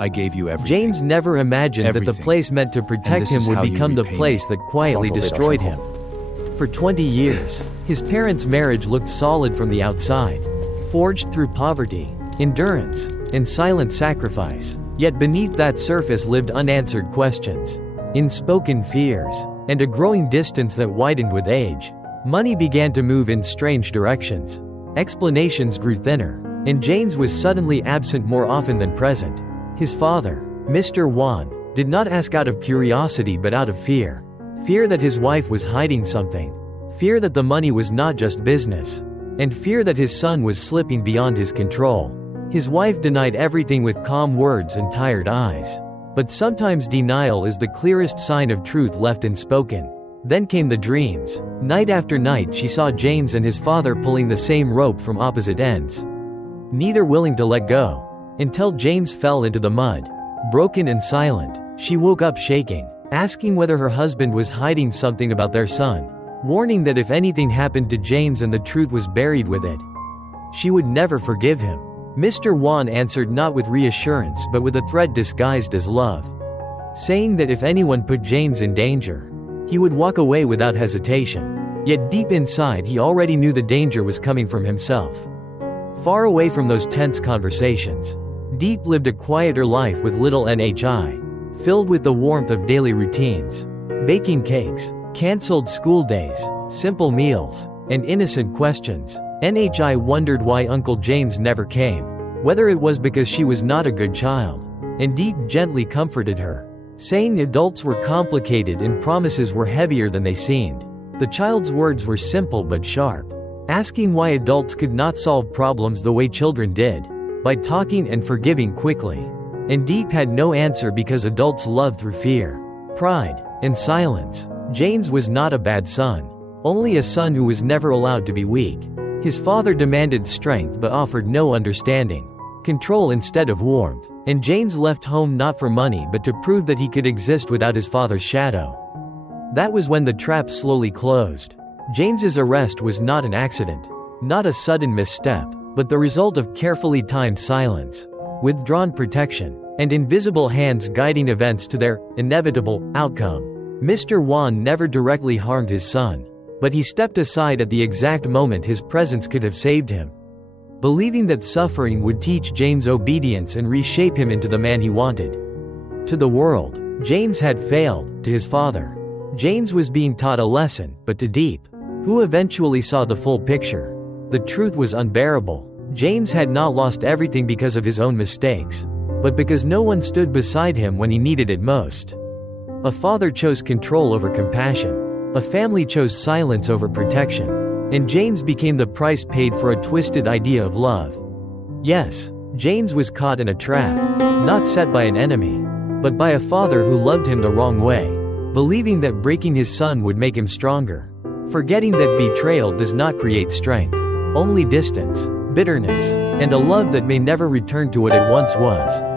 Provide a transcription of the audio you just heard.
I gave you everything. James never imagined that the place meant to protect him would become the place that quietly destroyed him. For 20 years, his parents' marriage looked solid from the outside, forged through poverty, endurance, and silent sacrifice. Yet beneath that surface lived unanswered questions, unspoken fears, and a growing distance that widened with age. Money began to move in strange directions. Explanations grew thinner, and James was suddenly absent more often than present. His father, Mr. Wan, did not ask out of curiosity but out of fear. Fear that his wife was hiding something. Fear that the money was not just business. And fear that his son was slipping beyond his control. His wife denied everything with calm words and tired eyes. But sometimes denial is the clearest sign of truth left unspoken. Then came the dreams. Night after night she saw James and his father pulling the same rope from opposite ends, neither willing to let go. Until James fell into the mud. Broken and silent, she woke up shaking, asking whether her husband was hiding something about their son, warning that if anything happened to James and the truth was buried with it, she would never forgive him. Mr. Wan answered not with reassurance but with a threat disguised as love, saying that if anyone put James in danger, he would walk away without hesitation. Yet deep inside he already knew the danger was coming from himself. Far away from those tense conversations, Deep lived a quieter life with little NHI, filled with the warmth of daily routines, baking cakes, cancelled school days, simple meals, and innocent questions. NHI wondered why Uncle James never came, whether it was because she was not a good child, and Deep gently comforted her, saying adults were complicated and promises were heavier than they seemed. The child's words were simple but sharp, asking why adults could not solve problems the way children did, by talking and forgiving quickly. And Deep had no answer because adults love through fear, pride, and silence. James was not a bad son, only a son who was never allowed to be weak. His father demanded strength but offered no understanding, control instead of warmth, and James left home not for money but to prove that he could exist without his father's shadow. That was when the trap slowly closed. James's arrest was not an accident, not a sudden misstep, but the result of carefully timed silence, withdrawn protection, and invisible hands guiding events to their inevitable outcome. Mr. Wan never directly harmed his son, but he stepped aside at the exact moment his presence could have saved him, believing that suffering would teach James obedience and reshape him into the man he wanted. To the world, James had failed. To his father, James was being taught a lesson. But to Deep, who eventually saw the full picture, the truth was unbearable. James had not lost everything because of his own mistakes, but because no one stood beside him when he needed it most. A father chose control over compassion. A family chose silence over protection. And James became the price paid for a twisted idea of love. Yes, James was caught in a trap, not set by an enemy, but by a father who loved him the wrong way, believing that breaking his son would make him stronger, forgetting that betrayal does not create strength, only distance, bitterness, and a love that may never return to what it once was.